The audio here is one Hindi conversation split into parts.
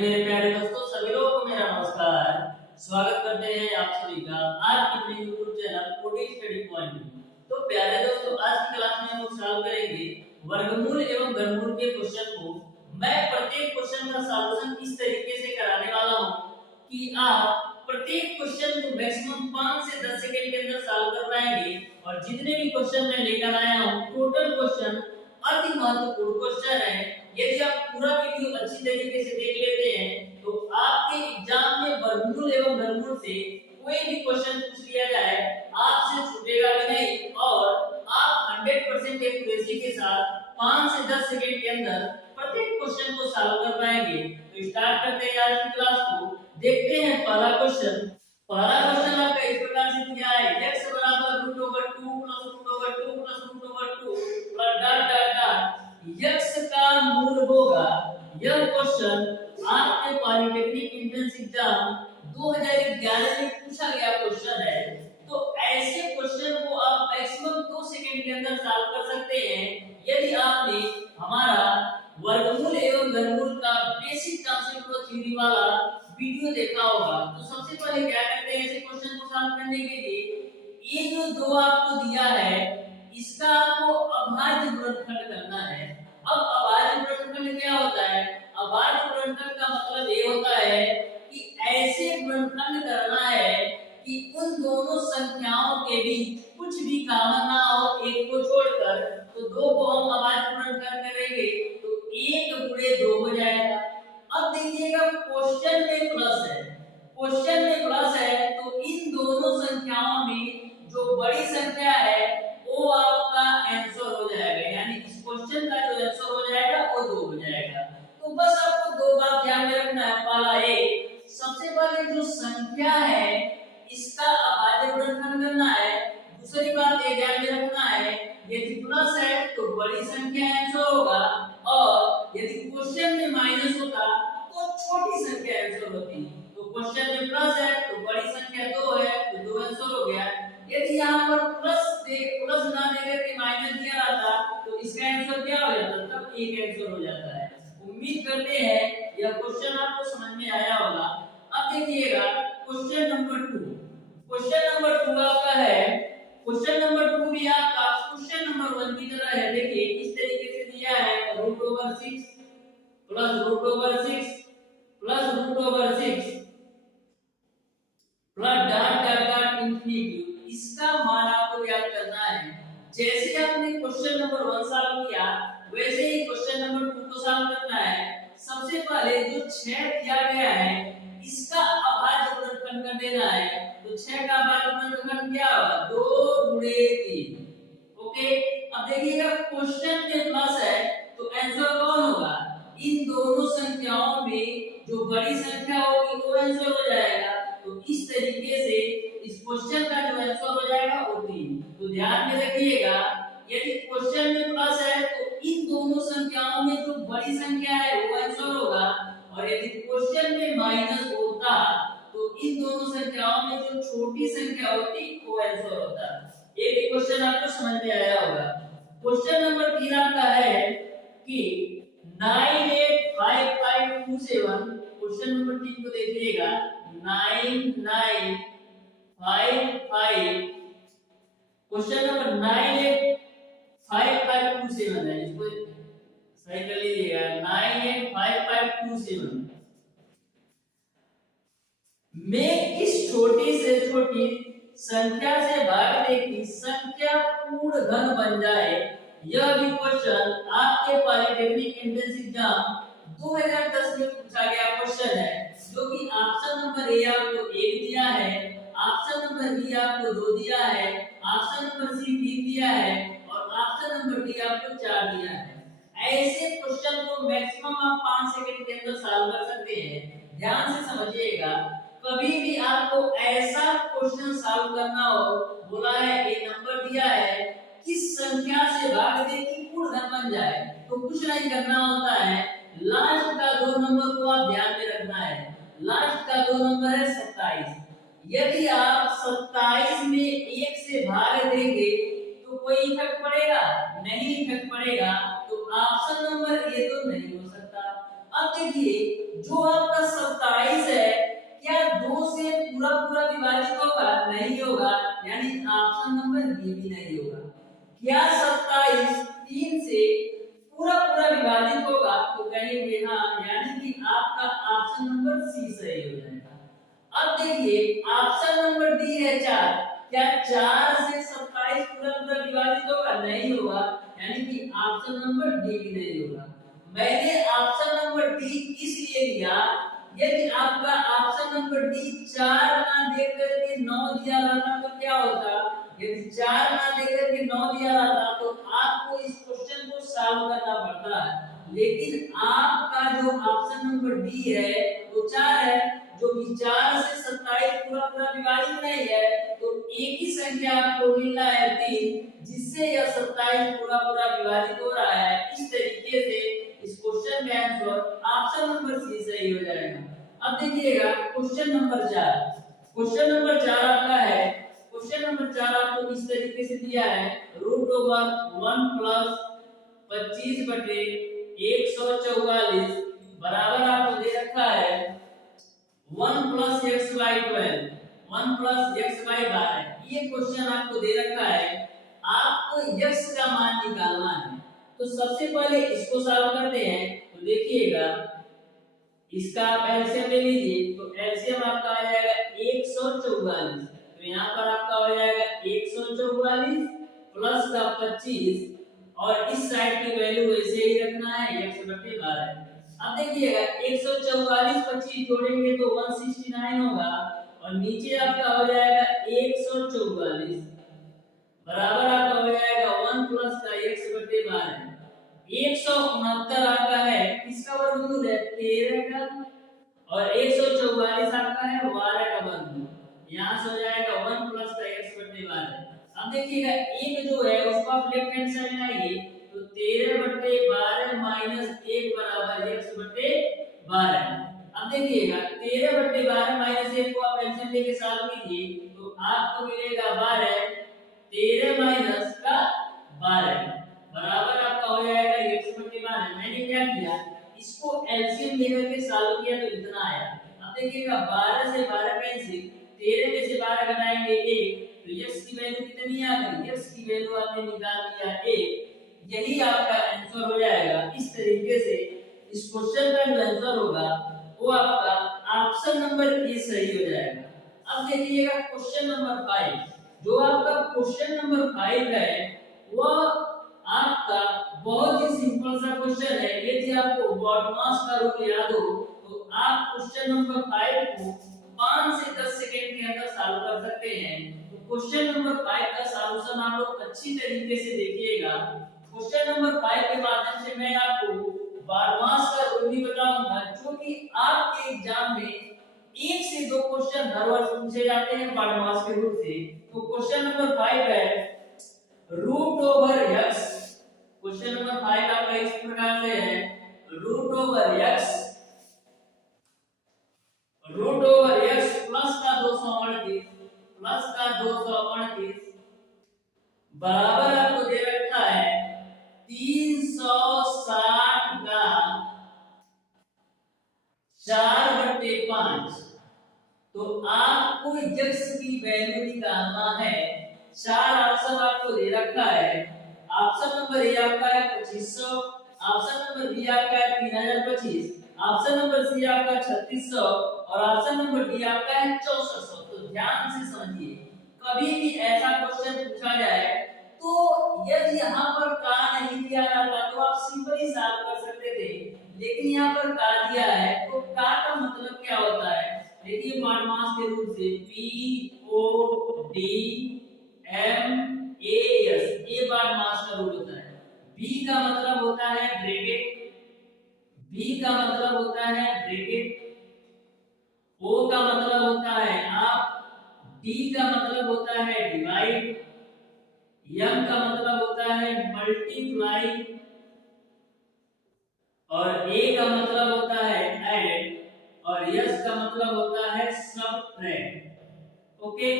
मेरे प्यारे दोस्तों, सभी लोगों को मेरा नमस्कार। स्वागत करते हैं आप सभी का आज के अपने YouTube चैनल कोडी स्टडी पॉइंट में। तो प्यारे दोस्तों, आज की क्लास में हम लोग सॉल्व करेंगे वर्गमूल एवं घनमूल के क्वेश्चन को। मैं प्रत्येक क्वेश्चन का सॉल्यूशन इस तरीके से कराने वाला हूं कि आप प्रत्येक क्वेश्चन को मैक्सिमम 5 से 10 सेकंड के अंदर सॉल्व कर पाएंगे। और जितने भी क्वेश्चन मैं लेकर आया हूं, टोटल क्वेश्चन अति महत्वपूर्ण क्वेश्चन है। यदि आप पूरा वीडियो अच्छी तरीके से देख लेते हैं तो आपके एग्जाम में वर्गमूल एवं घनमूल से कोई भी क्वेश्चन पूछ लिया जाए आपसे छूटेगा भी नहीं और आप 100% एक्यूरेसी के साथ 5 से 10 सेकंड के अंदर प्रत्येक क्वेश्चन को सॉल्व कर पाएंगे। तो स्टार्ट करते हैं आज की क्लास को। देखते हैं पहला क्वेश्चन। पहला क्वेश्चन आपका इस प्रकार से दिया है, x √2 + √2 + √2 dot dot dot x का मूल होगा। यह क्वेश्चन आपके पॉलिटेक्निक एंट्रेंस एग्जाम 2011 में पूछा गया क्वेश्चन है। तो ऐसे क्वेश्चन को आप मैक्सिमम 2 सेकंड के अंदर सॉल्व कर सकते हैं यदि आपने हमारा वर्गमूल एवं घनमूल का बेसिक कांसेप्ट और थ्योरी वाला वीडियो देखा होगा। तो सबसे पहले क्या करते हैं ऐसे क्वेश्चन को सॉल्व करने के लिए, ये जो दो आपको दिया है इसका आपको अभाज्य गुणनखंड करना है। अब अभाज्य गुणनखंड क्या होता है? अभाज्य गुणनखंड का मतलब ये होता है कि ऐसे गुणनखंड करना है कि उन दोनों संख्याओं के बीच कुछ भी कॉमन ना हो, एक को छोड़कर। तो दो को हम अभाज्य गुणनखंड करेंगे तो 1 × 2 हो जाएगा। अब देखिएगा क्वेश्चन में प्लस है, क्वेश्चन में प्लस है तो इन दोनों संख्याओं में जो बड़ी संख्या है वो आपका आंसर हो जाएगा, यानी इस क्वेश्चन का जो आंसर हो जाएगा वो 2 हो जाएगा। तो बस आपको दो बात ध्यान में रखना है। पहला एक, सबसे पहले जो संख्या है इसका अभाज्य गुणनखंड करना है। दूसरी बात ये ध्यान में रखना है, यदि प्लस है तो बड़ी संख्या आंसर होगा और यदि क्वेश्चन में माइनस होता तो छोटी संख्या आंसर होती। तो क्वेश्चन में प्लस है तो बड़ी संख्या 2 है तो 2 आंसर हो गया। यदि यहाँ पर प्लस ना देकर के माइनस दिया रहता तो इसका आंसर क्या हो जाता? तब एक आंसर हो जाता है। उम्मीद करते हैं यह क्वेश्चन आपको समझ में आया होगा। अब देखिएगा क्वेश्चन नंबर 2। क्वेश्चन नंबर 2 आपका है, क्वेश्चन नंबर 2 भी आपका क्वेश्चन नंबर 1 की तरह है। देखिए इस तरीके से दिया है √6 + √6 + √6 डॉट डॉट डॉट इंफिनिटी। इसका मान आपको ज्ञात करना है। जैसे आपने क्वेश्चन नंबर 1 सॉल्व किया वैसे ही क्वेश्चन नंबर 2 को सॉल्व करना है। सबसे पहले जो 6 दिया गया है इसका अभाज्य गुणनखंड कर देना है। तो 6 का अभाज्य गुणनखंड क्या होगा? 2 × 3। ओके, अब देखिएगा क्वेश्चन में प्लस है तो आंसर कौन होगा? इन दोनों संख्याओं में जो बड़ी संख्या होगी वो आंसर हो जाएगा। तो इस तरीके से इस क्वेश्चन का जो आंसर हो जाएगा वो 3। तो ध्यान में रखिएगा, यदि क्वेश्चन में प्लस है तो इन दोनों संख्याओं में जो बड़ी संख्या है वो आंसर होगा और यदि क्वेश्चन में माइनस होता तो इन दोनों संख्याओं में जो छोटी संख्या होती वो आंसर होता। ये भी क्वेश्चन आपको समझ में आया होगा। क्वेश्चन नंबर 3 आपका है कि 985527। क्वेश्चन नंबर 3 को देखिएगा, 9955, क्वेश्चन नंबर 985527 है। इसको सही कर लीजिएगा, 985527 में इस छोटी से छोटी संख्या से भागने की संख्या पूर्ण घन बन जाए। यह भी क्वेश्चन आपके पॉलिटेक्निक एंट्रेंस एग्जाम 2010 में पूछा गया क्वेश्चन है, जो कि ऑप्शन नंबर ए आपको 1 दिया है, ऑप्शन नंबर बी आपको 2 दिया है, ऑप्शन नंबर सी 3 दिया है और ऑप्शन नंबर डी आपको 4 दिया है। ऐसे क्वेश्चन को मैक्सिमम आप 5 सेकंड के अंदर सॉल्व कर सकते हैं। ध्यान से समझिएगा, कभी भी आपको ऐसा क्वेश्चन सॉल्व करना हो, बोला है ये नंबर दिया है किस संख्या से भाग दे कि पूर्ण घन बन जाए, तो कुछ नहीं करना होता है, लास्ट का 2 नंबर को आप ध्यान में रखना है। लास्ट का 2 नंबर है 27। यदि आप 27 में 1 से भाग देंगे तो कोई इफेक्ट पड़ेगा? नहीं इफेक्ट पड़ेगा। तो ऑप्शन नंबर ए तो नहीं हो सकता। अब देखिए जो आपका क्या 27 3 से पूरा पूरा विभाजित होगा? तो कहेंगे हाँ, यानी कि आपका ऑप्शन नंबर सी सही हो जाएगा। अब देखिए ऑप्शन नंबर डी है 4, क्या 4 से 27 पूरा पूरा विभाजित होगा? नहीं होगा, यानी कि ऑप्शन नंबर डी भी नहीं होगा। मैंने ऑप्शन नंबर डी इसलिए लिया, यदि आपका ऑप्शन नंबर डी 4 ना देकर के 9 दिया रहता तो क्या होता? यदि 4 ना देकर के 9 दिया रहता तो आपको इस क्वेश्चन को सॉल्व करना पड़ता है, लेकिन आपका जो ऑप्शन नंबर डी है वो 4 है, जो कि 4 से 27 पूरा पूरा विभाजित नहीं है, तो एक ही संख्या आपको मिल रहा है 3, जिससे यह 27 पूरा पूरा विभाजित हो रहा है। इस तरीके से इस क्वेश्चन का आंसर ऑप्शन नंबर सी सही हो जाएगा। अब देखिएगा क्वेश्चन नंबर 4। क्वेश्चन नंबर 4 आपका है, क्वेश्चन नंबर 4 आपको इस तरीके से दिया है, √1 प्लस 25 बटे 144 बराबर आपको दे रखा है 1 plus x by 12, 1 plus x by 12। ये क्वेश्चन आपको दे रखा है, आपको x का मान निकालना है। तो सबसे पहले इसको सॉल्व करते हैं। तो देखिएगा इसका आप एलसीएम ले लीजिए, तो एलसीएम आपका आ जाएगा 144, तो यहाँ पर आपका हो जाएगा 144 प्लस का 25, और इस साइड की वैल्यू वैसे ही रखना है x बटे 12। अब देखिएगा 144 25 जोड़ेंगे तो 169 होगा, और नीचे आपका हो जाएगा 144 बराबर आपका हो जाएगा 1 प्लस का x बटे 12। 169 आपका है, किसका वर्गमूल है? 13 का, और 144 आपका है 12 का वर्गमूल। यहाँ से हो जाएगा 1 प्लस का x बटे 12। अब देखिएगा एक जो है उसको आप लेफ्ट हैंड साइड में लाइए, तो 13 बटे 12 माइनस 1 बराबर x बटे 12। अब देखिएगा 13 बटे 12 माइनस 1 को आप एलसीएम लेके सॉल्व कीजिए, तो आपको मिलेगा 12, 13 माइनस का 12 बराबर आपका हो जाएगा x बटे 12। मैंने क्या किया, इसको एलसीएम लेकर के सॉल्व किया तो इतना आया। अब देखिएगा 12 से 12 कैंसिल, 13 में से 12 घटाएंगे 1, तो x की वैल्यू कितनी आ गई? x की वैल्यू आपने निकाल लिया 1। यही आपका आंसर हो जाएगा। इस तरीके से इस क्वेश्चन का जो आंसर होगा वो आपका ऑप्शन नंबर ए सही हो जाएगा। अब देखिएगा क्वेश्चन नंबर 5, जो आपका क्वेश्चन नंबर 5 है वो आपका बहुत ही सिंपल सा क्वेश्चन है। यदि आपको बॉडमास का रूल याद हो तो आप क्वेश्चन नंबर 5 को 5 से 10 सेकंड के अंदर सॉल्व कर सकते हैं। तो क्वेश्चन नंबर 5 का सॉल्यूशन आप लोग अच्छी तरीके से देखिएगा। क्वेश्चन नंबर 5 के माध्यम से मैं आपको बॉडमास का रूल भी बताऊंगा, जो कि आपके एग्जाम में 1 से 2 क्वेश्चन हर वर्ष पूछे जाते हैं बॉडमास के रूल से। तो क्वेश्चन नंबर 5 है √x। क्वेश्चन नंबर 5 आपका इस प्रकार से है, √x प्लस का 238 बराबर आपको दे रखा है 360 का 4/5। तो आपको x की वैल्यू निकालना है। 4 ऑप्शन आपको दे रखा है। ऑप्शन नंबर ए आपका है 2500, ऑप्शन नंबर बी आपका है 3025, ऑप्शन नंबर सी आपका 3600, और ऑप्शन नंबर डी आपका है 6400। तो ध्यान से समझिए, कभी भी ऐसा क्वेश्चन पूछा जाए तो यदि यहाँ पर का नहीं दिया रहता तो आप सिंपली सॉल्व कर सकते थे, लेकिन यहाँ पर का दिया है, तो का का मतलब क्या होता है? देखिए बॉडमास के रूल से POD MAS, ये बॉडमास का रूल होता है। B का मतलब होता है ब्रैकेट, B का मतलब होता है ब्रैकेट, O का मतलब होता है हाफ, D का मतलब होता है डिवाइड, M का मतलब होता है मल्टीप्लाई, और A का मतलब होता है ऐड, और S का मतलब होता है सबट्रैक्ट। ओके,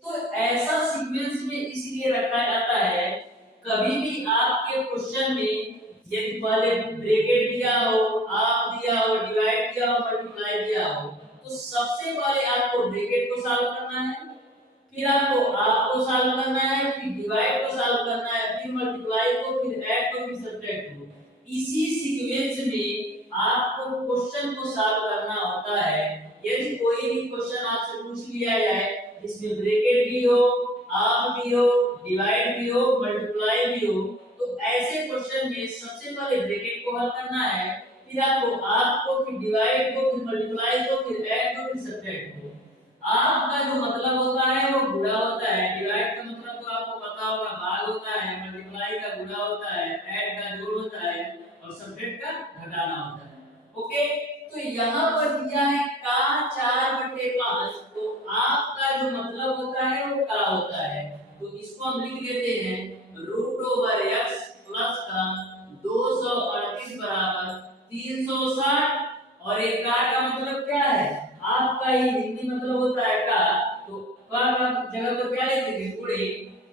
तो ऐसा सीक्वेंस में इसलिए रखा जाता है, कभी भी आपके क्वेश्चन में यदि पहले ब्रैकेट दिया हो, हाफ दिया हो, डिवाइड दिया हो, मल्टीप्लाई दिया हो, तो सबसे पहले आपको ब्रैकेट को सॉल्व करना है, फिर आपको आप को सॉल्व करना है, फिर डिवाइड को सॉल्व करना है, फिर मल्टीप्लाई को, फिर ऐड को, फिर सब्ट्रैक्ट को। इसी सीक्वेंस में आपको क्वेश्चन को सॉल्व करना होता है। यदि कोई भी क्वेश्चन आपसे पूछ लिया जाए जिसमें ब्रैकेट भी हो, हाफ भी हो, डिवाइड भी हो, मल्टीप्लाई भी हो, तो ऐसे क्वेश्चन में सबसे पहले ब्रैकेट को हल करना है, फिर आपको हाफ को, फिर डिवाइड को, फिर मल्टीप्लाई को, फिर ऐड को, फिर सब्ट्रैक्ट को। हाफ का जो मतलब होता है वो गुणा होता है, डिवाइड का मतलब तो आपको पता होगा भाग होता है, मल्टीप्लाई का गुणा होता है, ऐड का जोड़ होता है और सब्ट्रैक्ट का घटाना होता है। ओके, तो यहाँ पर दिया है का 4/5, तो हाफ का जो मतलब होता है वो का होता है, तो इसको हम लिख देते हैं √x प्लस का 238 बराबर 360, और एक का मतलब क्या है, आपका ही हिंदी मतलब होता है का, तो का जगह पर क्या लिख देंगे गुणे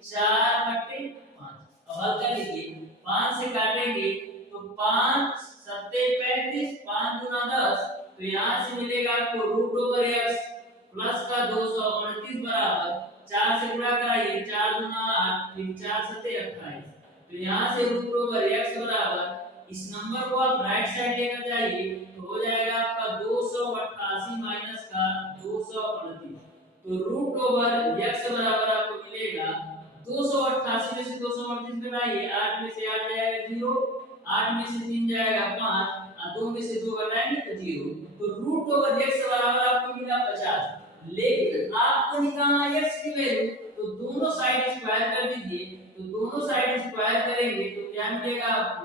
4/5। अब हल कर लीजिए, 5 से काटेंगे तो 5 7 35, 5 गुना 10, तो यहाँ से मिलेगा आपको √x प्लस का 229 बराबर 4 से गुणा कराइए, 4 गुना 8, फिर 4 7 28, तो यहाँ से √x बराबर इस नंबर को आप राइट साइड लेकर जाइए तो हो जाएगा आपका 288 माइनस का 229, तो √x बराबर आपको मिलेगा 288 में से 229 घटाइए, 8 में से 8 जाएगा 0, 8 में से 3 जाएगा 5, और 2 में से 2 घटाएंगे तो 0, तो √x बराबर आपको मिला 50। लेकिन आपको निकालना है x की वैल्यू, तो दोनों साइड स्क्वायर कर दीजिए, तो दोनों साइड स्क्वायर करेंगे तो क्या मिलेगा आपको,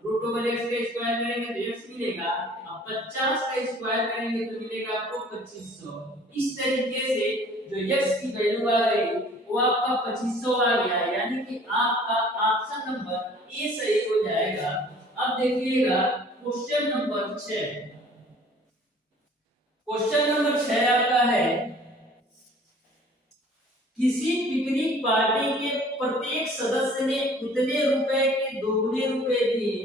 √x का स्क्वायर करेंगे तो x मिलेगा, अब 50 का स्क्वायर करेंगे तो मिलेगा आपको 2500। इस तरीके से जो x की वैल्यू आ गई वो आपका 2500 आ गया, यानी कि आपका ऑप्शन नंबर ए सही हो जाएगा। अब देखिएगा क्वेश्चन नंबर 6। क्वेश्चन नंबर 6 आपका है, किसी पिकनिक पार्टी के प्रत्येक सदस्य ने उतने रुपए के दोगुने रुपए दिए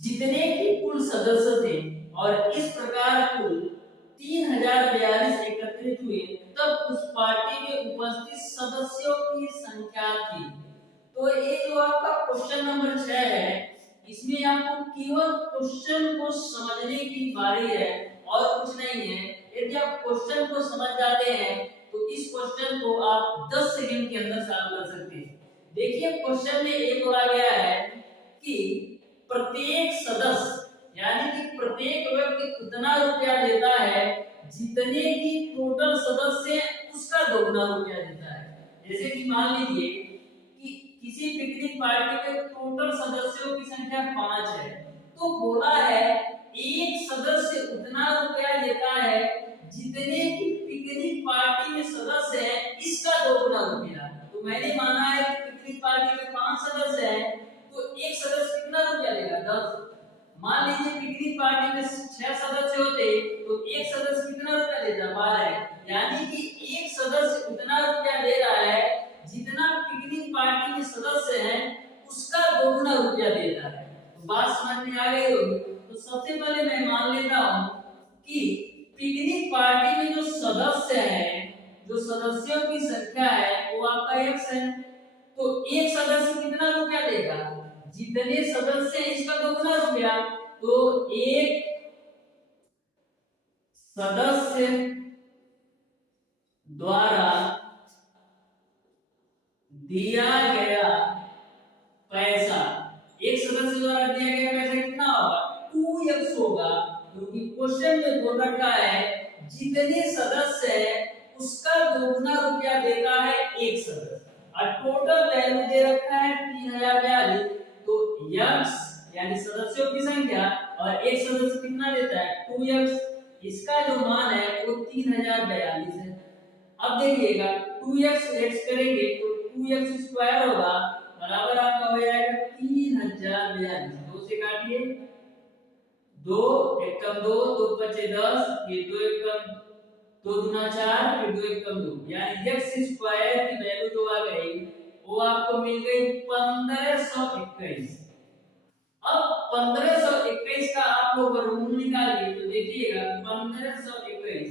जितने की कुल सदस्य थे, और इस प्रकार कुल 3042 एकत्रित हुए, तब उस पार्टी में उपस्थित सदस्यों की संख्या थी। तो ये जो आपका क्वेश्चन नंबर 6 है, इसमें आपको केवल क्वेश्चन को समझने की बारी है और कुछ नहीं है। यदि आप क्वेश्चन को समझ जाते हैं तो इस क्वेश्चन को आप 10 सेकंड के अंदर सॉल्व कर सकते हैं। देखिए क्वेश्चन में ये बोला गया है कि प्रत्येक सदस्य यानी कि प्रत्येक व्यक्ति उतना रुपया देता है जितने की टोटल सदस्य हैं उसका दोगुना रुपया देता है। जैसे कि मान लीजिए कि किसी पिकनिक पार्टी के टोटल सदस्यों की संख्या 5 है, तो बोला है एक सदस्य उतना रुपया देता है जितने की पिकनिक पार्टी में सदस्य है इसका दोगुना रुपया। तो मैंने माना है कि पिकनिक पार्टी में 5 सदस्य हैं, तो एक सदस्य कितना रुपया देगा 10। मान लीजिए पिकनिक पार्टी में 6 सदस्य होते तो एक सदस्य कितना रुपया देता 12, यानी कि एक सदस्य उतना रुपया दे रहा है जितना पिकनिक पार्टी में सदस्य हैं उसका दोगुना रुपया देता है। तो बात समझ में आ गई होगी। तो सबसे पहले मैं मान लेता हूं कि पिकनिक पार्टी में जो सदस्य हैं, जो सदस्यों की संख्या है वो आपका x है, तो एक सदस्य कितना रुपया देगा, जितने सदस्य हैं इसका दोगुना रुपया। तो एक सदस्य द्वारा दिया गया पैसा, एक सदस्य द्वारा दिया गया पैसा कितना होगा 2x होगा, क्योंकि क्वेश्चन में बोल रखा है जितने सदस्य है उसका दोगुना रुपया देता है एक सदस्य, और टोटल वैल्यू दे रखा है 3042, तो x यानी सदस्यों की संख्या और एक सदस्य कितना देता है 2x, इसका जो मान है वो 3042 है। अब देखिएगा 2x x करेंगे तो 2x स्क्वायर होगा बराबर आपका हो जाएगा 3042, 2 से काटिए 2 एकम 2, 2 बचे 10, फिर 2 एकम 2 दूना 4, फिर 2 एकम 2, यानी x स्क्वायर की वैल्यू जो आ गई वो आपको मिल गई 1521। अब 1521 का आप लोग वर्गमूल निकालिए तो देखिएगा 1521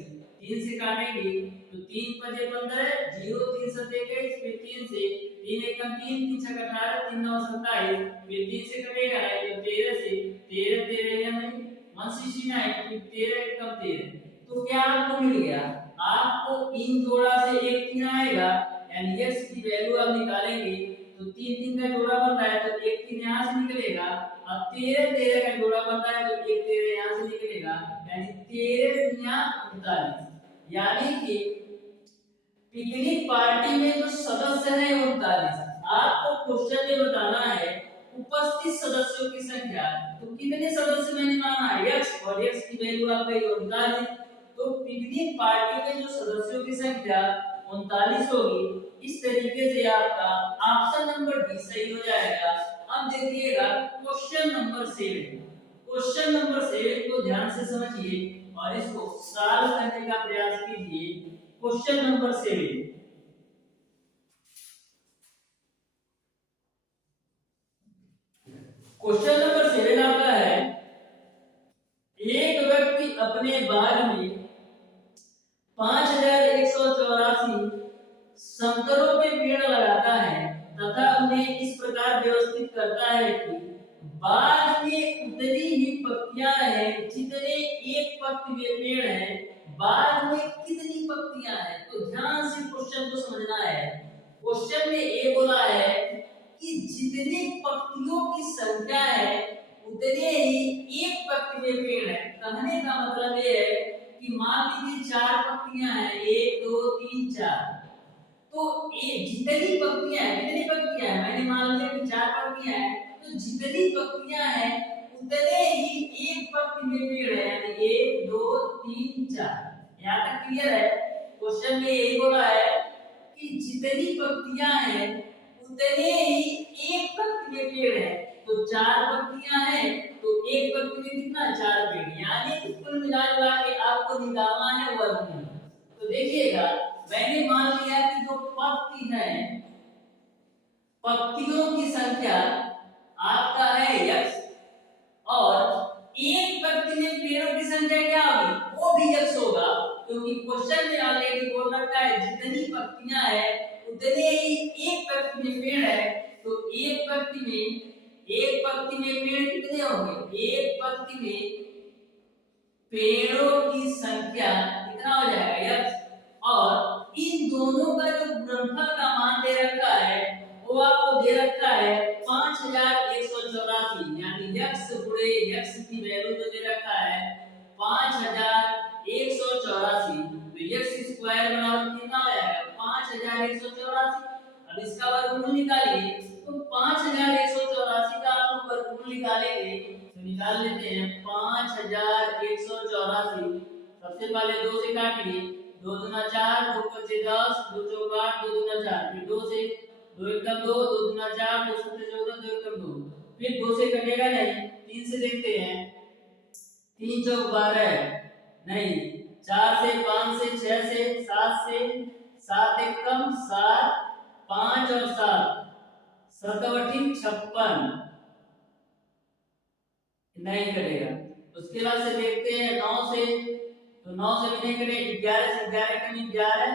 3 से काटेंगे तो 3 पचे 15, 0 3 7 21, फिर 3 से 3 एकम 3, 3 छक 18, 3 9 27, फिर 3 से कटेगा नहीं तो 13 से 13 13 या नहीं 169, फिर 13 एकम 13। तो क्या आपको मिल गया? आपको इन जोड़ा से एक 3 आएगा, यानी x की वैल्यू आप निकालेंगे तो 3 3 का जोड़ा बन रहा है तो एक 3 यहाँ से निकलेगा, अब 13 13 का जोड़ा बन रहा है तो एक 13 यहाँ से निकलेगा, यानी 13 3 39। यानी कि पिकनिक पार्टी में जो सदस्य हैं 39। आपको क्वेश्चन में बताना है उपस्थित सदस्यों की संख्या, तो कितने सदस्य मैंने माना है x, और x की वैल्यू आ गई 39। तो पिकनिक पार्टी में जो सदस्यों की संख्या 39 होगी। इस तरीके से आपका ऑप्शन नंबर डी सही हो जाएगा। अब देखिएगा क्वेश्चन नंबर 7। क्वेश्चन नंबर 7 को ध्यान से समझिए और इसको सॉल्व करने का प्रयास कीजिए। क्वेश्चन नंबर 7, क्वेश्चन नंबर 7 आपका है, एक व्यक्ति अपने बाग में 5184 संतरों के पेड़ लगाता है तथा उन्हें इस प्रकार व्यवस्थित करता है कि बाग में उतनी ही पत्तियां हैं जितने एक पत्ती में पेड़ है। बाग में कितनी पत्तियां हैं? तो ध्यान से क्वेश्चन को समझना है। क्वेश्चन में ये बोला है कि जितनी पत्तियों की संख्या है उतने ही एक पत्ती में पेड़ है। कहने का मतलब ये है कि मान लीजिए 4 पत्तियां हैं, 1 2 3 4, तो ये जितनी पत्तियां हैं, कितनी पत्तियां हैं मैंने मान लिया कि 4 पत्तियां हैं, तो जितनी पत्तियां हैं उतने ही एक पत्ती में पेड़ है, यानी 1 2 3 4। यहां तक क्लियर है? क्वेश्चन में यही बोला है कि जितनी पत्तियां हैं उतने ही एक पत्ती में पेड़ है। तो 4 पत्तियां हैं तो एक पत्ती में कितना? 4 पेड़, यानी कुल मिला जुला के आपको निकालना है वर्गमूल। तो देखिएगा मैंने मान लिया कि जो पत्ती है, पत्तियों की संख्या आपका है x, और एक पत्ती में पेड़ों की संख्या क्या होगी? वो भी x होगा, क्योंकि क्वेश्चन में ऑलरेडी बोल रखा है जितनी पत्तियां है उतने ही एक पत्ती में पेड़ है। तो एक पत्ती में पेड़ कितने होंगे? एक पत्ती में पेड़ों की संख्या कितना हो जाएगा? x, और इन दोनों का जो गुणनफल का मान दे रखा है वो आपको दे रखा है 5184, यानी x गुणे x की वैल्यू जो दे रखा है 5184, तो x स्क्वायर बराबर कितना हो जाएगा? 5184। अब इसका वर्गमूल निकालिए, तो 5184 का आप वर्गमूल निकालेंगे तो निकाल लेते हैं 5184। सबसे पहले 2 से काटिए, 2 दूना 4, 2 पचे 10, 2 चौका 8, 2 दूना 4, फिर 2 से 2 एकम 2, 2 दूना 4, 2 सत्ते 14, 2 एकम 2, फिर 2 से कटेगा नहीं, 3 से देखते हैं, 3 चौक 12 नहीं, 4 से 5 से 6 से 7 से 7 एकम 7, 5 और 7 सतवटी 56 नहीं कटेगा। उसके बाद से देखते हैं 9 से, तो 9 से भी नहीं कटेगा, 11 से 11 कमी 11,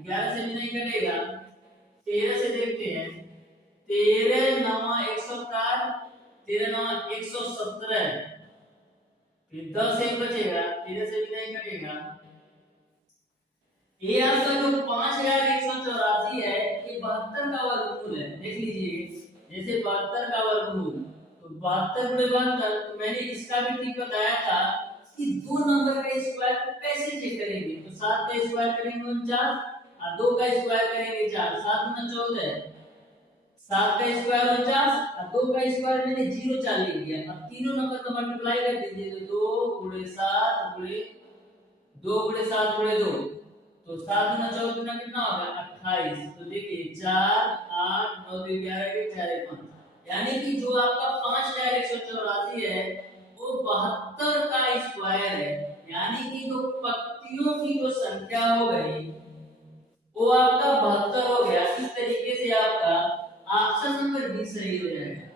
11 से भी नहीं कटेगा। 13 से देखते हैं, 13 9 117, 13 9 117, फिर 10 एक बचेगा, 13 से भी नहीं कटेगा। ये आपका जो 5184 है ये 72 का वर्गमूल है। देख लीजिए, जैसे 72 का वर्गमूल, तो 72 में 72, तो मैंने इसका भी ट्रिक बताया था कि 2 नंबर का स्क्वायर को कैसे चेक करेंगे। तो 7 का स्क्वायर करेंगे 49, और 2 का स्क्वायर करेंगे 4, 7 गुना 14, 7 का स्क्वायर 49, और 2 का स्क्वायर मैंने 0 4 लिख दिया। अब तीनों नंबर का मल्टीप्लाई कर दीजिए, तो 2 गुणे 7 गुणे 2 गुणे 7 गुणे 2, तो 7 गुना 14 गुना कितना होगा? 28। तो देखिए 4 8 9 2 11 के 4 1 5, यानी कि जो आपका 5184 है वो 72 का स्क्वायर है, यानी कि जो पत्तियों की जो संख्या हो गई वो आपका 72 हो गया। इस तरीके से आपका ऑप्शन नंबर बी सही हो जाएगा।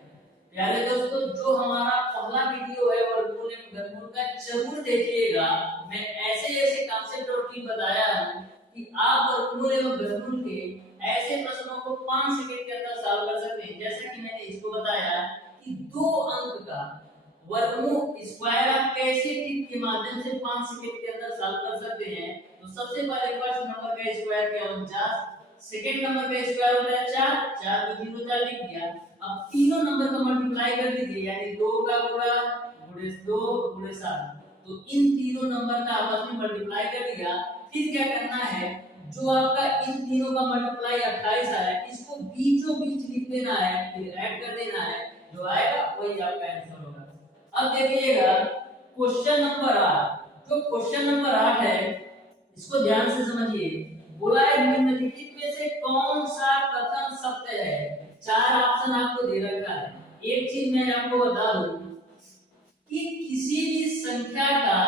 प्यारे दोस्तों जो हमारा पहला वीडियो है वर्गमूल एवं घनमूल का जरूर देखिएगा। मैं ऐसे ऐसे कॉन्सेप्ट और ट्रिक बताया हूं कि आप वर्गमूल एवं घनमूल के ऐसे प्रश्नों को 5 सेकंड के अंदर सॉल्व कर सकते हैं। जैसे कि मैंने इसको बताया कि 2 अंक का वर्गमूल स्क्वायर आप कैसे ट्रिक के माध्यम से 5 सेकंड के अंदर सॉल्व कर सकते हैं। तो सबसे पहले फर्स्ट नंबर का स्क्वायर किया 49, सेकंड नंबर का स्क्वायर होता है 4, 4 को 0 4 लिख दिया। अब तीनों नंबर का मल्टीप्लाई कर दीजिए, यानी 2 का गुणा गुणे 2 गुणे 7। तो इन तीनों नंबर का आपस में मल्टीप्लाई कर दिया। फिर क्या करना है, जो आपका इन तीनों का मल्टीप्लाई 28 आया, इसको बीचों बीच लिख देना है, फिर ऐड कर देना है, जो आएगा वही आपका आंसर होगा। अब देखिएगा क्वेश्चन नंबर 8। जो क्वेश्चन नंबर 8 है इसको ध्यान से समझिए। बोला है निम्नलिखित में से कौन सा कथन सत्य है। 4 ऑप्शन आपको दे रखा है। एक चीज मैं आपको बता दूं कि किसी भी संख्या का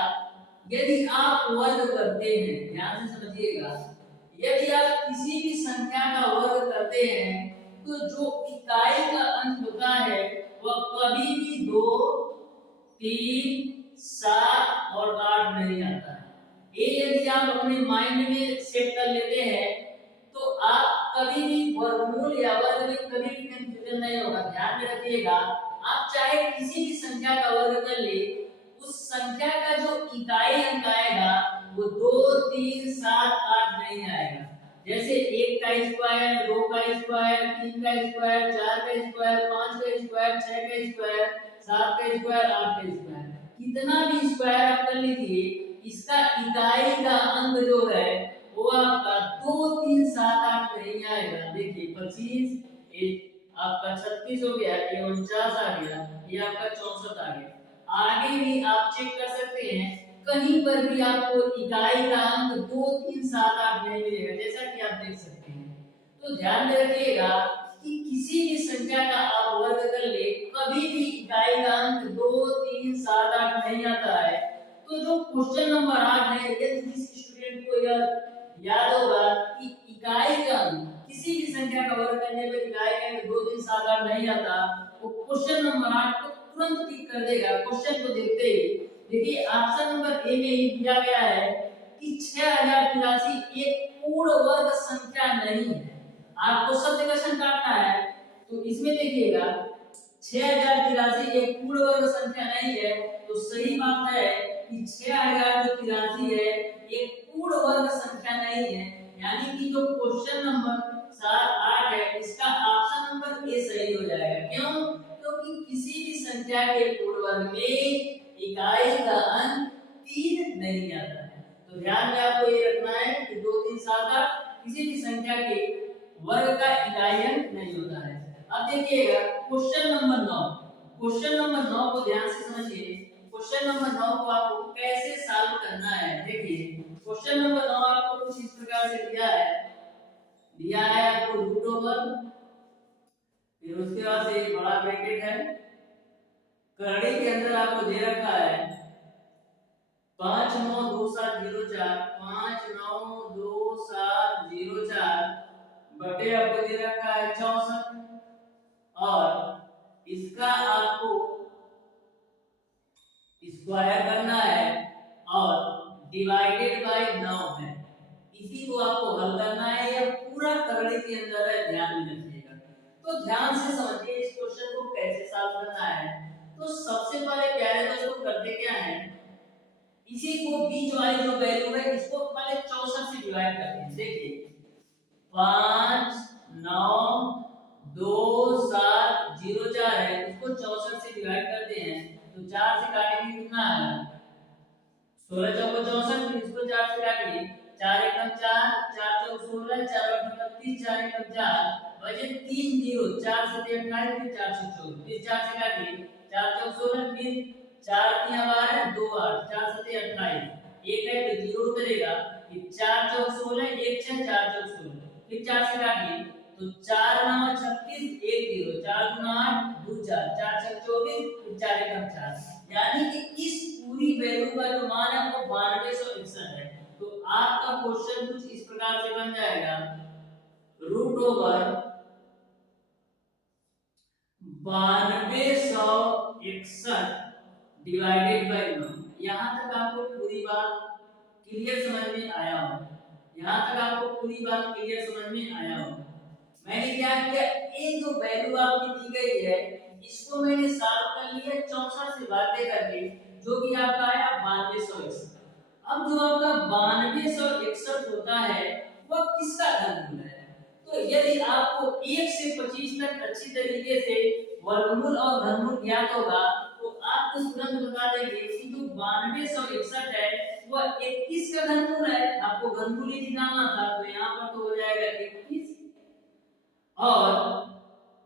यदि आप वर्ग करते हैं, ध्यान से समझिएगा, यदि आप किसी भी संख्या का वर्ग करते हैं तो जो इकाई का अंक होता है वह कभी भी 2 3 7 और 8 नहीं आता है। ये यदि आप अपने माइंड में सेट कर लेते हैं तो आप कभी भी वर्गमूल या वर्ग में कभी भी कंफ्यूजन नहीं होगा। ध्यान में रखिएगा, आप चाहे किसी भी संख्या का वर्ग कर ले, उस संख्या का जो इकाई अंक आएगा वो 2 3 7 8 नहीं आएगा। जैसे 1 का स्क्वायर, 2 का स्क्वायर, 3 का स्क्वायर, 4 का स्क्वायर, 5 का स्क्वायर, 6 का स्क्वायर, 7 का स्क्वायर, 8 का स्क्वायर, कितना भी स्क्वायर आप कर लीजिए, इसका इकाई का अंक जो है वो आपका 2 3 7 8 नहीं आएगा। देखिए 25, आपका 36 हो गया, ये 49 आ गया, ये आपका 64 आ गया। आगे भी आप चेक कर सकते हैं, कहीं पर भी आपको इकाई का अंक 2 3 7 8 नहीं मिलेगा, जैसा कि आप देख सकते हैं। तो ध्यान में रखिएगा कि किसी भी संख्या का आप वर्ग कर ले, कभी भी इकाई का अंक 2 3 7 8 नहीं आता है। तो जो क्वेश्चन नंबर 8 है, यदि किसी स्टूडेंट को यह याद होगा कि इकाई का अंक किसी भी संख्या का वर्ग करने पर इकाई का अंक 2 3 7 8 नहीं आता, वो क्वेश्चन नंबर 8 को तुरंत टिक कर देगा। क्वेश्चन को देखते ही देखिए ऑप्शन नंबर ए में ही दिया गया है कि 6083 एक पूर्ण वर्ग संख्या नहीं है। आपको सत्य कथन काटना है, तो इसमें देखिएगा 6083 एक पूर्ण वर्ग संख्या नहीं है, तो सही बात है कि 6083 है एक पूर्ण वर्ग संख्या नहीं है। यानी कि जो क्वेश्चन नंबर 7 8 है इसका ऑप्शन नंबर ए सही हो जाएगा। क्यों? क्योंकि किसी भी संख्या के पूर्ण वर्ग में इकाई का अंक 3 नहीं आता है। तो ध्यान में आपको ये रखना है कि 2 3 7 8 किसी भी संख्या के वर्ग का इकाई अंक नहीं होता है। अब देखिएगा क्वेश्चन नंबर 9। क्वेश्चन नंबर 9 को ध्यान से समझिए। क्वेश्चन नंबर 9 को आपको कैसे सॉल्व करना है। देखिए क्वेश्चन नंबर 9 आपको कुछ इस प्रकार से दिया है आपको रूट ओवर, फिर उसके बाद से एक बड़ा ब्रैकेट है, करड़ी के अंदर आपको दे रखा है 592704, 592704 बटे आपको दे रखा है 64, और इसका आपको स्क्वायर करना है और डिवाइडेड बाय 9 है। इसी को आपको हल करना है, ये पूरा करड़ी के अंदर है, ध्यान में रखिएगा। तो ध्यान से समझिए इस क्वेश्चन को कैसे सॉल्व करना है। तो सबसे पहले प्यारे दोस्तों करते क्या है, इसी को बीच वाली जो वैल्यू है इसको पहले 64 से डिवाइड करते हैं। देखिए 5 9 2 7 0 4 है, इसको 64 से डिवाइड करते हैं तो 4 से काटेंगे कितना है 16 चौको 64, फिर इसको 4 से काटिए 4 एकम 4, 4 चौक 16, 4 अठम 32, 4 एकम 4 बचे 3 0, 4 7 28, फिर 4 से 24, फिर 4 से काटिए 4 चौक 16, फिर 4 3 12 2 8, 4 7 28, एक है तो 0 उतरेगा, फिर 4 चौक 16, 1 6 4 चौक 16, फिर 4 से काटिए तो 4 9 36 1 0, 4 2 8 2 4, 4 6 24, फिर 4 एकम 4। यानी कि इस पूरी वैल्यू का जो मान है वो 9261 है। तो आपका क्वेश्चन कुछ इस प्रकार से बन जाएगा, रूट ओवर 9261 डिवाइडेड बाय 9। यहाँ तक आपको पूरी बात क्लियर समझ में आया हो? यहाँ तक आपको पूरी बात क्लियर समझ में आया हो? मैंने क्या किया, ये जो वैल्यू आपकी दी गई है इसको मैंने सॉल्व कर लिया 64 से भाग दे करके, जो कि आपका आया 9261। अब जो आपका 9261 होता है वह किसका घनमूल है? तो यदि आपको 1 से 25 तक अच्छी तरीके से वर्गमूल और घनमूल ज्ञात होगा तो आपको तुरंत बता देंगे कि जो 9261 है वह 21 का घनमूल है। आपको घनमूल ही निकालना था तो यहाँ पर तो हो जाएगा 21, और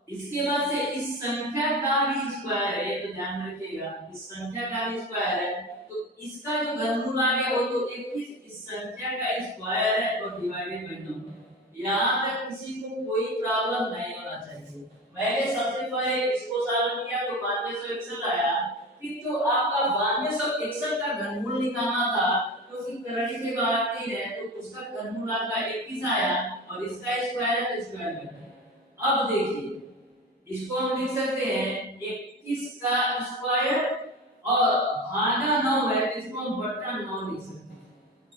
इसके बाद से इस संख्या का भी स्क्वायर है, तो ध्यान रखिएगा इस संख्या का भी स्क्वायर है, तो इसका जो घनमूल आ गया वो तो 21 इस संख्या का स्क्वायर है और डिवाइडेड बाय 9। यहाँ तक किसी को कोई प्रॉब्लम नहीं होना चाहिए। मैंने सबसे पहले इसको सॉल्व किया तो 9261 आया, फिर तो आपका 9261 का घनमूल निकालना था क्योंकि करड़ी के बाहर 3 है तो उसका घनमूल आपका 21 आया और इसका स्क्वायर है तो स्क्वायर करते हैं। अब देखिए इसको हम लिख सकते हैं 21 का स्क्वायर और भागा 9 है तो इसको हम बट्टा 9 लिख सकते हैं।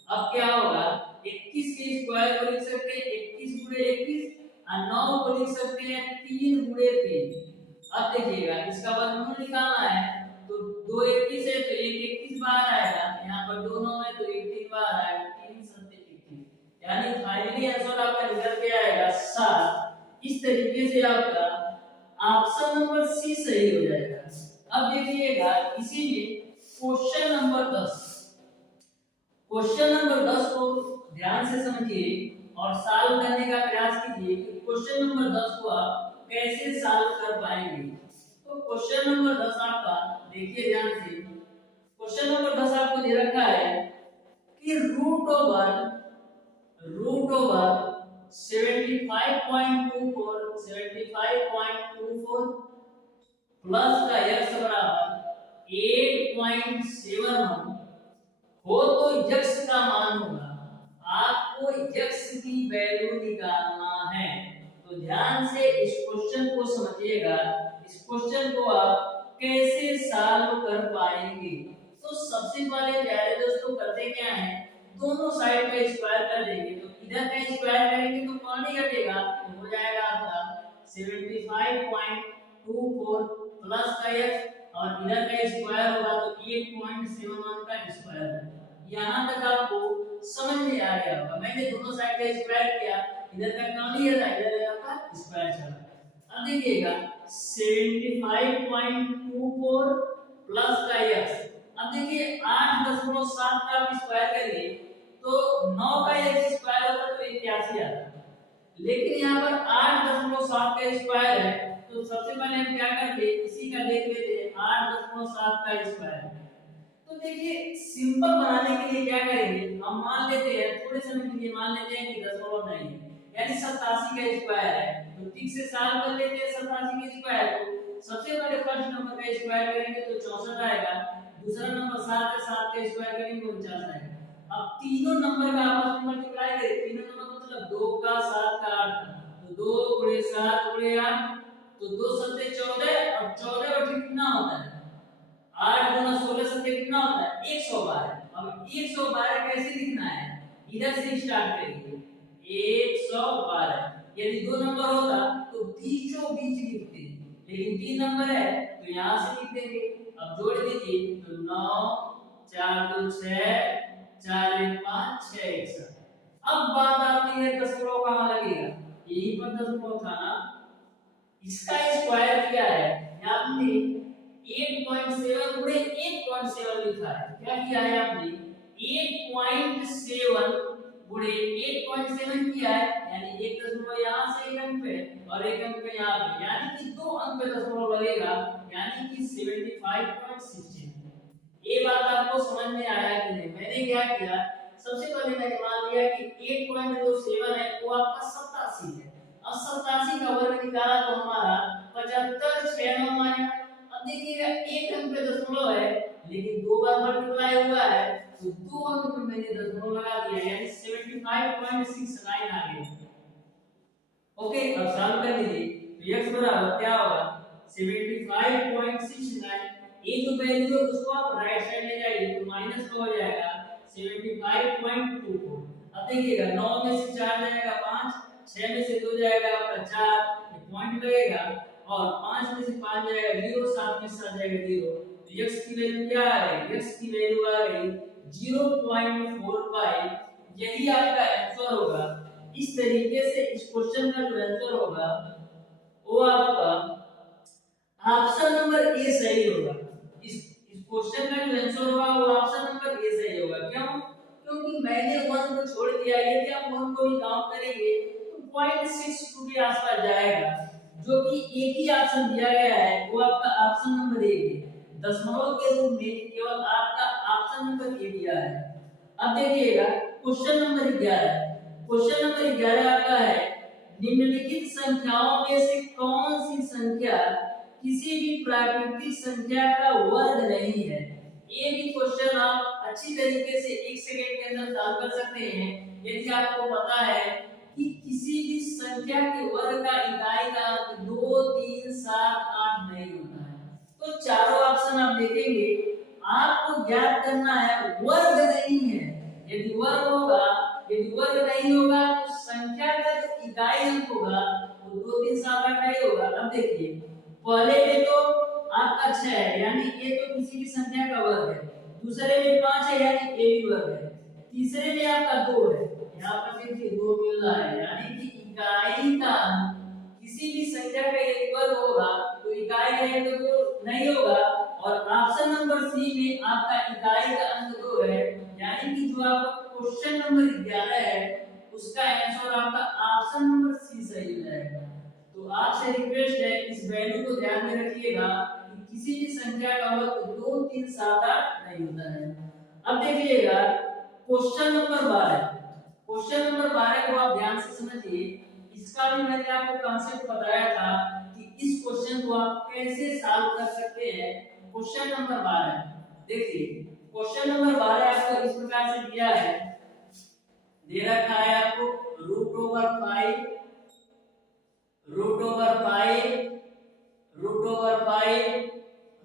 अब क्या होगा, 21 के स्क्वायर को लिख सकते हैं 21 गुणे 21 और 9 को लिख सकते हैं 3 गुणे 3। अब देखिएगा इसका वर्गमूल निकालना है तो 2 21 है तो 1 21 बार आएगा, यहाँ पर 2 9 है तो 1 3 बार आएगा, 3 7 21, यानी फाइनली आंसर आपका निकल के आएगा 7। इस तरीके से आपका ऑप्शन नंबर सी सही हो जाएगा। अब देखिएगा इसी में क्वेश्चन नंबर 10, क्वेश्चन नंबर 10 को ध्यान से समझिए और सॉल्व करने का प्रयास कीजिए कि क्वेश्चन नंबर 10 को आप कैसे सॉल्व कर पाएंगे। तो क्वेश्चन नंबर 10 आपका देखिए ध्यान से, क्वेश्चन नंबर 10 आपको दे रखा है कि रूट ओवर 75.24 प्लस का x बराबर 8.71 हो तो x का मान होगा। आपको x की वैल्यू निकालना है, तो ध्यान से इस क्वेश्चन को समझिएगा। इस क्वेश्चन को आप कैसे सॉल्व कर पाएंगे? तो सबसे पहले प्यारे दोस्तों करते क्या है, दोनों साइड का स्क्वायर कर देंगे। तो इधर का स्क्वायर करेंगे तो कौन ही घटेगा, तो हो जाएगा आपका 75.24 प्लस का x और इधर का स्क्वायर होगा तो 8.71 का स्क्वायर होगा। यहाँ तक आपको समझ में आ गया होगा। मैंने दोनों साइड का स्क्वायर किया, इधर का कौन ही है, इधर का स्क्वायर चला। अब देखिएगा 75.24 प्लस का x, अब देखिए 8.7 का आप स्क्वायर करिए तो 9 का x स्क्वायर होता तो 81 आता, लेकिन यहाँ पर 8.7 का स्क्वायर है तो सबसे पहले हम क्या करते हैं, इसी का देख लेते हैं 8.7 का स्क्वायर। तो देखिए सिंपल बनाने के लिए क्या करेंगे, हम मान लेते हैं थोड़े समय के लिए मान लेते हैं कि दशमलव नहीं है, यानी 87 का स्क्वायर है, तो ठीक से सॉल्व कर लेते हैं 87 के स्क्वायर को। सबसे पहले फर्स्ट नंबर का स्क्वायर करेंगे तो 64 आएगा, दूसरा नंबर 7 है, 7 का स्क्वायर करेंगे तो 49 आएगा। अब तीनों नंबर का आपस में मल्टीप्लाई करें, तीनों नंबर मतलब 2 का 7 का 8 का, तो 2 गुणे 7 गुणे 8 तो 2 7 14 और 14 और कितना होता है 8 गुना 16 7 कितना होता है 112। अब 112 कैसे लिखना है, इधर से स्टार्ट करेंगे 112। यदि 2 नंबर होता तो बीचों बीच लिखते, लेकिन 3 नंबर है तो यहां से लिख देंगे। अब जोड़ दीजिए तो 9 4 2 6 4 1 5 6 1 7। अब बात आती है दशमलव कहां लगेगा, यहीं पर दशमलव था ना, इसका स्क्वायर क्या है, आपने 8.7 गुणे 8.7 लिखा है। क्या किया है आपने 8.7 गुणे 8.7 किया है, यानी एक दशमलव यहाँ से एक अंक पे और एक अंक पे यहाँ पे, यानी कि 2 अंक पे दशमलव लगेगा, यानी कि 75.16। ये बात आपको समझ में आया कि नहीं? मैंने क्या किया, सबसे पहले मैंने मान लिया कि 8.7 है वो आपका 87 है। अब 87 का वर्ग निकाला तो हमारा 75 6 9 आया। अब देखिएगा एक अंक पे दशमलव है लेकिन 2 बार मल्टीप्लाई हुआ है तो 2 अंक पे मैंने दशमलव लगा दिया, यानी 75.69 आ गया। ओके, अब सॉल्व कर लीजिए तो x बराबर क्या होगा 75.69, ये जो वैल्यू है उसको आप राइट साइड ले जाइए तो माइनस का हो जाएगा 75.24। अब देखिएगा 9 में से 4 जाएगा 5, 6 में से 2 जाएगा आपका 4, ये पॉइंट लगेगा, और 5 में से 5 जाएगा 0, 7 में से 7 जाएगा 0, तो x की वैल्यू क्या आ गई? x की वैल्यू आ गई 0.45। यही आपका आंसर होगा। इस तरीके से इस क्वेश्चन का जो आंसर होगा वो आपका ऑप्शन नंबर ए सही होगा। इस क्वेश्चन का जो आंसर होगा वो ऑप्शन नंबर ए सही होगा। क्यों? क्योंकि मैंने 1 को छोड़ दिया, यदि आप 1 को भी काउंट करेंगे तो 0.62 के आसपास जाएगा, जो कि एक ही ऑप्शन दिया गया है वो आपका ऑप्शन नंबर ए है। दशमलव के रूप में केवल आपका ऑप्शन नंबर ए दिया है। अब देखिएगा क्वेश्चन नंबर 11। क्वेश्चन नंबर 11 आपका है निम्नलिखित संख्याओं में से कौन सी संख्या किसी भी प्राकृतिक संख्या का वर्ग नहीं है। ये भी क्वेश्चन आप अच्छी तरीके से 1 सेकंड के अंदर सॉल्व कर सकते हैं यदि आपको पता है कि किसी भी संख्या के वर्ग का इकाई का 2, 3, 7, 8 नहीं होता है। तो चारों ऑप्शन आप देखेंगे, आपको ज्ञात करना है वर्ग नहीं है। यदि वर्ग नहीं होगा तो संख्या का जो इकाई अंक होगा वो 2, 3, 7, 8 नहीं होगा। अब देखिए पहले में तो आपका 6 है यानी ये तो किसी भी संख्या का वर्ग है, दूसरे में 5 है यानी ये भी वर्ग है, तीसरे में आपका 2 है, यहाँ पर फिर से 2 मिल रहा है यानी कि इकाई का किसी भी संख्या का एक वर्ग होगा तो इकाई का अंक 2 नहीं होगा। और ऑप्शन नंबर सी में आपका इकाई का अंक 2 है, यानी कि जो आपका क्वेश्चन नंबर 11 है उसका आंसर आपका ऑप्शन नंबर सी सही हो जाएगा। तो आपसे रिक्वेस्ट है इस वैल्यू को ध्यान में रखिएगा कि किसी भी संख्या का वर्ग 2, 3, 7, 8 नहीं होता है। अब देखिएगा क्वेश्चन नंबर 12। क्वेश्चन नंबर 12 को आप ध्यान से समझिए। इसका भी मैंने आपको कांसेप्ट बताया था कि इस क्वेश्चन को आप कैसे सॉल्व कर सकते हैं। क्वेश्चन नंबर 12 देखिए, क्वेश्चन नंबर 12 आपको इस प्रकार से दिया है, दे रखा है आपको root over 5 root over 5 root over 5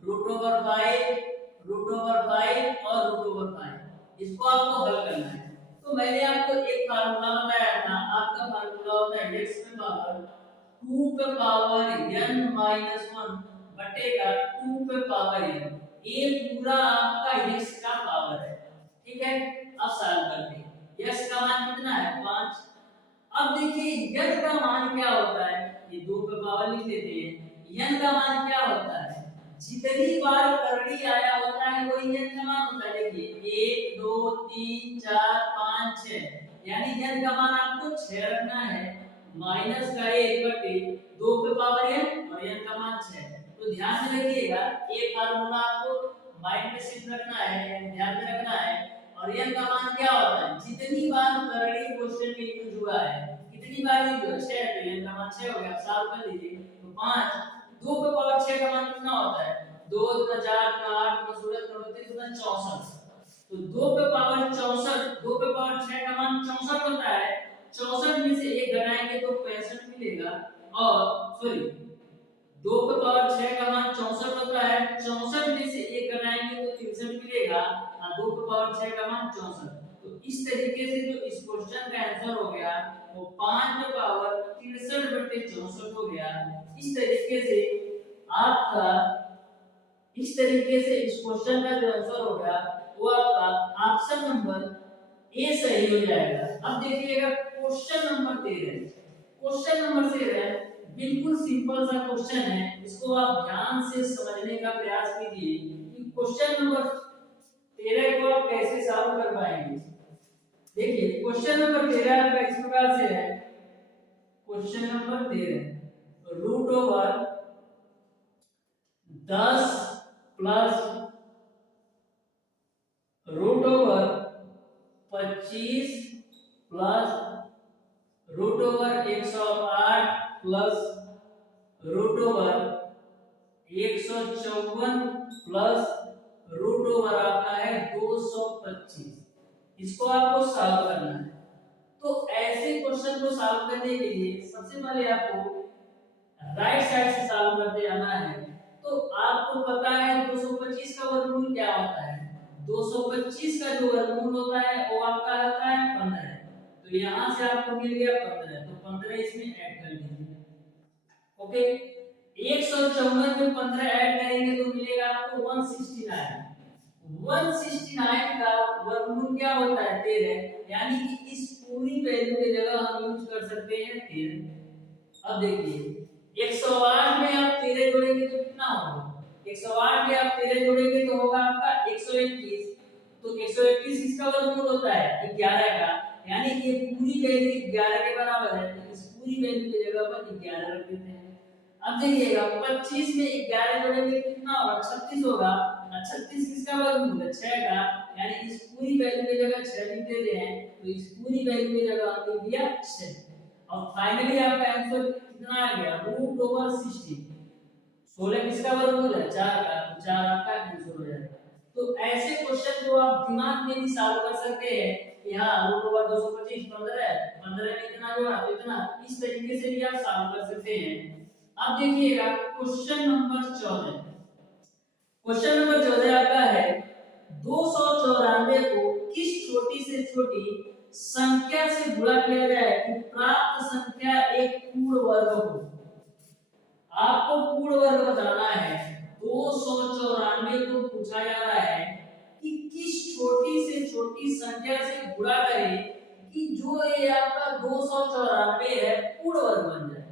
root over 5 root over 5 और रूट ओवर 5। इसको आपको हल करना है। तो मैंने आपको एक फार्मूला बताया था, आपका फार्मूला होता है x पे पावर 2 पे पावर n माइनस 1 बटेगा 2 पे पावर n। ये पूरा आपका x का पावर है, ठीक है। अब सॉल्व करते हैं। x का मान कितना है? 5। अब देखिए n का मान क्या होता है, ये 2 पे पावर लिख लेते हैं। n का मान क्या होता है? जितनी बार करड़ी आया होता है वही n का मान होता है। देखिए 1, 2, 3, 4, 5, 6, यानी n का मान आपको 6 रखना है, माइनस का 1 बटे 2 पे पावर n और n का मान 6। तो ध्यान में रखिएगा, एक फार्मूला आपको माइंड में शिफ्ट रखना है, ध्यान में रखना है। और n का मान क्या होता है? जितनी बार करड़ी क्वेश्चन में यूज हुआ है, कितनी बार यूज हुआ? 6, तो n का मान 6 हो गया। सॉल्व कर लीजिए तो 5, 2 पे पावर 6 का मान कितना होता है? 2 * 4 * 8 * 16 * 32 * 64। तो 2 पे पावर 64, 2 पे पावर 6 का मान 64 होता है। 64 में से 1 घटाएंगे तो 65 मिलेगा। और सॉरी 2 पे पावर 6 का मान 64 होता है, 64 में से 1 घटाएंगे तो 63 मिलेगा। 2 पे पावर 6 का मान 64। तो इस तरीके से जो इस क्वेश्चन का आंसर हो गया वो 5 पे पावर 63/64 हो गया। इस तरीके से इस क्वेश्चन का जो आंसर होगा वो आपका ऑप्शन नंबर ए सही हो जाएगा। अब देखिएगा क्वेश्चन नंबर 13। क्वेश्चन नंबर 13 बिल्कुल सिंपल सा क्वेश्चन है, इसको आप ध्यान से समझने का प्रयास कीजिए कि क्वेश्चन नंबर 13 को आप कैसे सॉल्व कर पाएंगे। देखिए क्वेश्चन नंबर 13 आपका इस प्रकार से है। Question number 13 root over 10 plus root over 25 plus root over 108 plus root over 154 plus root over आपका है 225। इसको आपको सॉल्व करना है। तो ऐसे क्वेश्चन को सॉल्व करने के लिए सबसे पहले आपको राइट साइड से सॉल्व करते आना है। तो आपको पता है 225 का वर्गमूल क्या होता है? 225 का जो वर्गमूल होता है वो आपका होता है 15। तो यहाँ से आपको मिल गया 15, तो 15 इसमें ऐड कर दीजिए। ओके, 154 में 15 ऐड करेंगे तो मिलेगा आपको 169। 169 का वर्गमूल क्या होता है? 13, यानी कि इस पूरी वैल्यू की जगह हम यूज कर सकते हैं 13। अब देखिए 108 में आप 13 जोड़ेंगे तो कितना होगा? 108 में आप 13 जोड़ेंगे तो होगा आपका 121। तो 121 इसका वर्गमूल होता है 11 का, यानी ये पूरी वैल्यू 11 के बराबर है, तो इस पूरी वैल्यू की जगह पर 11 रख देते हैं। अब देखिएगा 25 में 11 जोड़ेंगे कितना होगा? 36 होगा। 36 किसका वर्गमूल है? 6 का, यानी इस पूरी वैल्यू की जगह 6 लिख देते हैं, तो इस पूरी वैल्यू की जगह हम लिख दिया 6। और फाइनली आपका आंसर कितना आ गया? √16। 16 किसका वर्गमूल है? 4 का, तो 4 आपका आंसर हो जाएगा। तो ऐसे क्वेश्चन को आप दिमाग में भी सॉल्व कर सकते हैं कि हाँ √225 15 है, 15 में इतना जोड़ा तो इतना, इस तरीके से भी आप सॉल्व कर सकते हैं। अब देखिएगा क्वेश्चन नंबर 14। क्वेश्चन नंबर 14 आपका है 294 को किस छोटी से छोटी संख्या से गुणा किया जाए कि प्राप्त संख्या एक पूर्ण वर्ग हो। आपको पूर्ण वर्ग बताना है। 294 को पूछा जा रहा है कि किस छोटी से छोटी संख्या से गुणा करें कि जो ये आपका 294 है पूर्ण वर्ग बन जाए।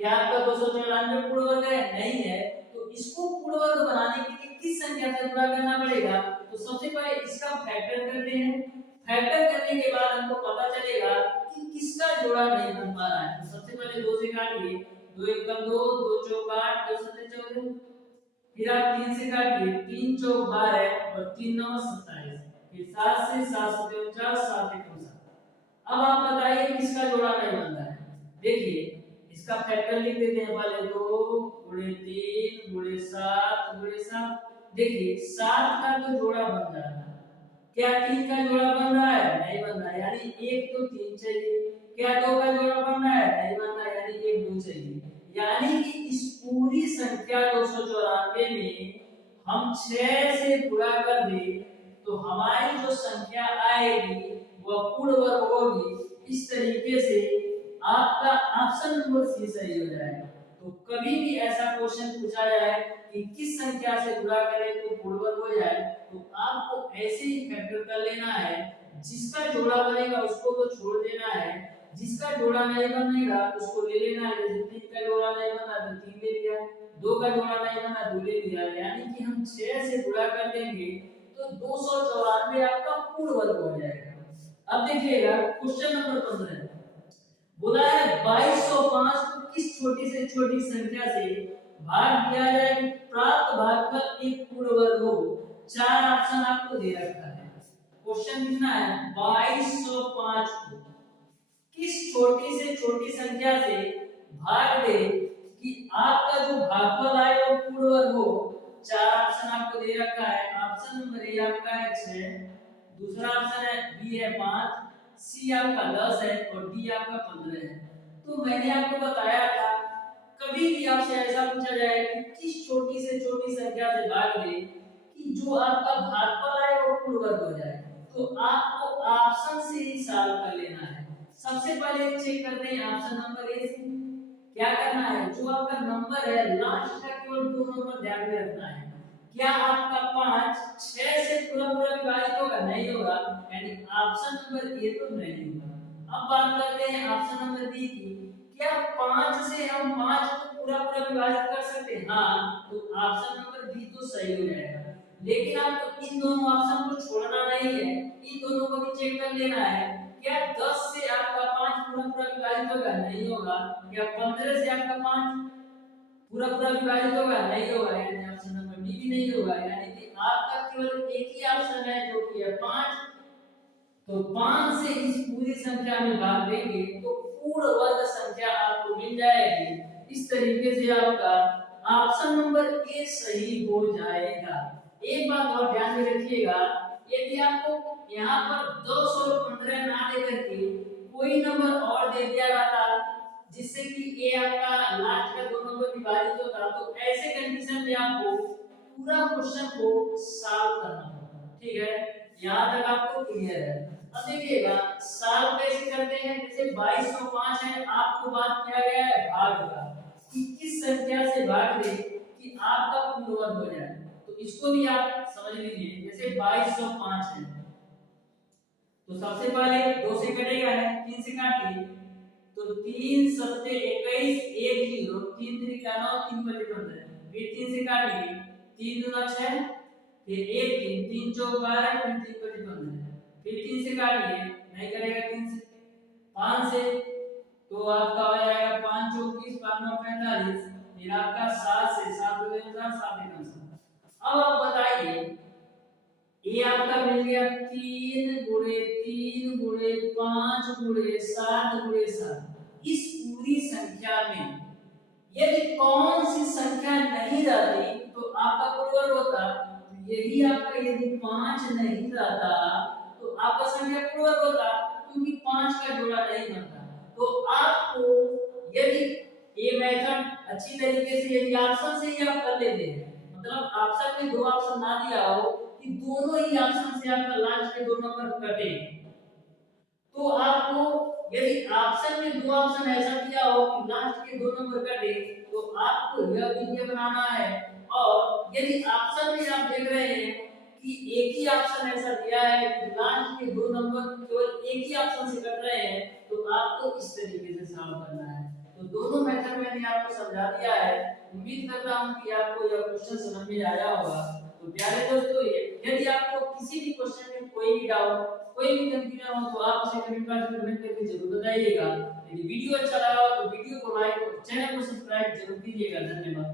क्या आपका 294 पूर्ण वर्ग है? नहीं है। तो इसको पूर्ण वर्ग बनाने के लिए किस संख्या से गुणा करना पड़ेगा? तो सबसे पहले इसका फैक्टर करते हैं। फैक्टर करने के बाद हमको पता चलेगा कि किसका जोड़ा नहीं बन पा रहा है। तो सबसे पहले 2 से काटिए, 2 एकम 2, 2 चौक 8, 2 सत्ते 14। फिर आप 3 से काटिए, 3 चौक 12 और 3 9 27। फिर 7 से 7 सत्ते 49, 7 एकम 7। अब आप बताइए किसका जोड़ा नहीं बन रहा है? देखिए इसका फैक्टर लिख देते हैं पहले। 2 गुणे 3 गुणे 7 गुणे 7। देखिए 7 का तो जोड़ा बन रहा है, क्या 3 का जोड़ा बन रहा है? नहीं बन रहा है, यानी 1 तो 3 चाहिए। क्या 2 का जोड़ा बन रहा है? नहीं बन रहा है, यानी 1 2 चाहिए। यानी कि इस पूरी संख्या 294 में हम 6 से गुणा कर दें तो हमारी जो संख्या आएगी वह पूर्ण वर्ग होगी। इस तरीके से आपका ऑप्शन नंबर सी सही हो जाएगा। तो कभी भी ऐसा क्वेश्चन पूछा जाए कि किस संख्या से गुणा करें तो पूर्ण वर्ग हो जाए, तो आपको ऐसे ही फैक्टर कर लेना है। जिसका जोड़ा बनेगा उसको तो छोड़ देना है, जिसका जोड़ा नहीं बनेगा उसको ले लेना है। जैसे 3 का जोड़ा नहीं बना तो 3 ले लिया, 2 का जोड़ा नहीं बना 2 ले लिया। यानी कि हम 6 से गुणा कर देंगे तो 294 आपका पूर्ण वर्ग हो जाएगा। अब देखिएगा क्वेश्चन नंबर 15 बोला है 2205 को किस छोटी से छोटी संख्या से भाग दिया जाए कि प्राप्त भागफल एक पूर्ण वर्ग हो। 4 ऑप्शन आपको दे रखा है। क्वेश्चन कितना है? 2205 को किस छोटी से छोटी संख्या से भाग दे कि आपका जो भागफल आए वो पूर्ण वर्ग हो। 4 ऑप्शन आपको दे रखा है। ऑप्शन नंबर ए आपका है 6, दूसरा ऑप्शन है बी है 5, सी आपका 10 है और डी आपका 15 है। तो मैंने आपको बताया था कभी भी आपसे ऐसा पूछा जाए कि किस छोटी से छोटी संख्या से भाग दे कि जो आपका भागफल आए वो पूर्ण वर्ग हो जाए, तो आपको ऑप्शन से ही सॉल्व कर लेना है। सबसे पहले चेक करते हैं ऑप्शन नंबर ए से। क्या करना है? जो आपका नंबर है लास्ट का केवल 2 नंबर ध्यान में रखना है। क्या आपका 5 6 से पूरा पूरा विभाजित होगा? नहीं होगा, यानी ऑप्शन नंबर ए तो नहीं होगा। अब बात करते हैं ऑप्शन नंबर बी की। क्या 5 से हम 5 को पूरा पूरा विभाजित कर सकते हैं? हाँ, तो ऑप्शन नंबर बी तो सही हो जाएगा। लेकिन आपको इन दोनों ऑप्शन को छोड़ना नहीं है, इन दोनों को भी चेक कर लेना है। क्या 10 से आपका 5 पूरा पूरा विभाजित होगा? नहीं होगा। क्या 15 से आपका 5 पूरा पूरा विभाजित होगा? नहीं होगा, यानी ऑप्शन नंबर डी भी नहीं होगा। यानी कि आपका केवल एक ही ऑप्शन है जो कि है 5। तो 5 से इस पूरी संख्या में भाग देंगे तो पूर्ण वर्ग संख्या आपको मिल जाएगी। इस तरीके से आपका ऑप्शन नंबर ए सही हो जाएगा। एक बात और ध्यान में रखिएगा, यदि आपको यहाँ पर 215 ना देकर के कोई नंबर और दे दिया जाता जिससे कि ए आपका लास्ट का 2 नंबर पर विभाजित होता तो ऐसे कंडीशन में आपको पूरा क्वेश्चन को सॉल्व करना होगा। ठीक है, यहाँ तक आपको क्लियर है। अब देखिएगा सॉल्व कैसे करते हैं। जैसे 2205 है, आपको बात किया गया है भाग का कि किस संख्या से भाग दे कि आपका पूर्ण वर्ग हो जाए। तो इसको भी आप समझ लीजिए। जैसे 2205 है तो सबसे पहले 2 से कटेगा है, 3 से काटिए तो 3 सत्ते 21 1 0 3 3 9 3 5 15। फिर 3 से काटिए 3 दूना 6 फिर 1 3 3 4 12 फिर 3 5 15। फिर 3 से काटिए नहीं करेगा 3 से 5 से तो आपका हो जाएगा 5 24 5 9 45। फिर आपका 7 से 7 2 4 7 1 7। अब आप बताइए ये आपका मिल गया 3 गुणे 3 गुणे 5 गुणे 7 गुणे 7। इस पूरी संख्या में यदि कौन सी संख्या नहीं रहती तो आपका पूर्ण वर्ग होता। तो यही आपका यदि 5 नहीं रहता तो आपका संख्या पूर्ण वर्ग होता, क्योंकि 5 का जोड़ा नहीं बनता। तो आपको यदि ये मेथड अच्छी तरीके से यदि ऑप्शन से ही आप कर लेते हैं, मतलब ऑप्शन में 2 ऑप्शन ना दिया हो कि दोनों ही ऑप्शन से आपका लास्ट के 2 नंबर कटे, तो आपको यदि ऑप्शन में 2 ऑप्शन ऐसा दिया हो कि लास्ट के 2 नंबर कटे तो आपको यह विधि बनाना है। और यदि ऑप्शन में आप देख रहे हैं कि एक ही ऑप्शन ऐसा दिया है कि लास्ट के 2 नंबर केवल एक ही ऑप्शन से कट रहे हैं तो आपको इस तरीके से सॉल्व करना है। तो दोनों मेथड मैंने आपको समझा दिया है। उम्मीद करता हूं कि आपको यह क्वेश्चन समझ में आया होगा। तो प्यारे दोस्तों, यदि आपको किसी भी क्वेश्चन में कोई भी डाउट कोई भी कंफ्यूजन हो तो आप उसे कमेंट बॉक्स में कमेंट करके जरूर बताइएगा। यदि वीडियो अच्छा लगा हो तो वीडियो को लाइक और चैनल को सब्सक्राइब जरूर कीजिएगा। धन्यवाद।